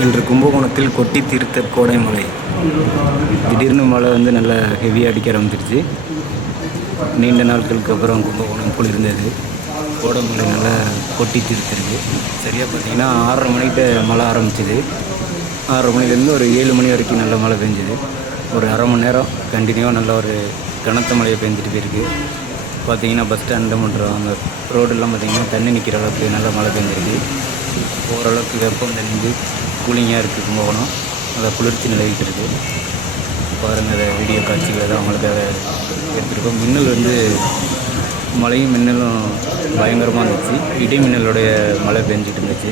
இன்று கும்பகோணத்தில் கொட்டி தீர்த்த கோடை மழை. திடீர்னு மழை நல்லா ஹெவியாக அடிக்க ஆரம்பிச்சிருச்சு. நீண்ட நாட்களுக்கு அப்புறம் கும்பகோணம் குளிர்ந்தது. கோடை மழை நல்லா கொட்டி தீர்த்துருக்கு. சரியாக பார்த்தீங்கன்னா 6:30 மணிக்கிட்ட மழை ஆரம்பிச்சிது. 6:30 மணிலேருந்து ஒரு 7 மணி வரைக்கும் நல்ல மழை பெஞ்சுது. ஒரு அரை மணி நேரம் கண்டினியூவாக நல்ல ஒரு கனத்த மழையை பெஞ்சிட்டு போயிருக்கு. பார்த்தீங்கன்னா பஸ் ஸ்டாண்டு மற்றும் அந்த ரோடெல்லாம் பார்த்திங்கன்னா தண்ணி நிற்கிற அளவுக்கு நல்ல மழை பெஞ்சிருக்கு. ஓரளவுக்கு வெப்பம் தெரிஞ்சு கூலிங்காக இருக்குது கும்பகோணம். அதை குளிர்ச்சி நிலவிட்டு இருக்குது. பாருங்கள், அதை வீடியோ காட்சிகளை தான் அவங்களுக்கு அதை எடுத்துருக்கோம். மின்னல் மழையும் மின்னலும் பயங்கரமாக இருந்துச்சு. இடி மின்னலுடைய மழை பெஞ்சிட்டு இருந்துச்சு.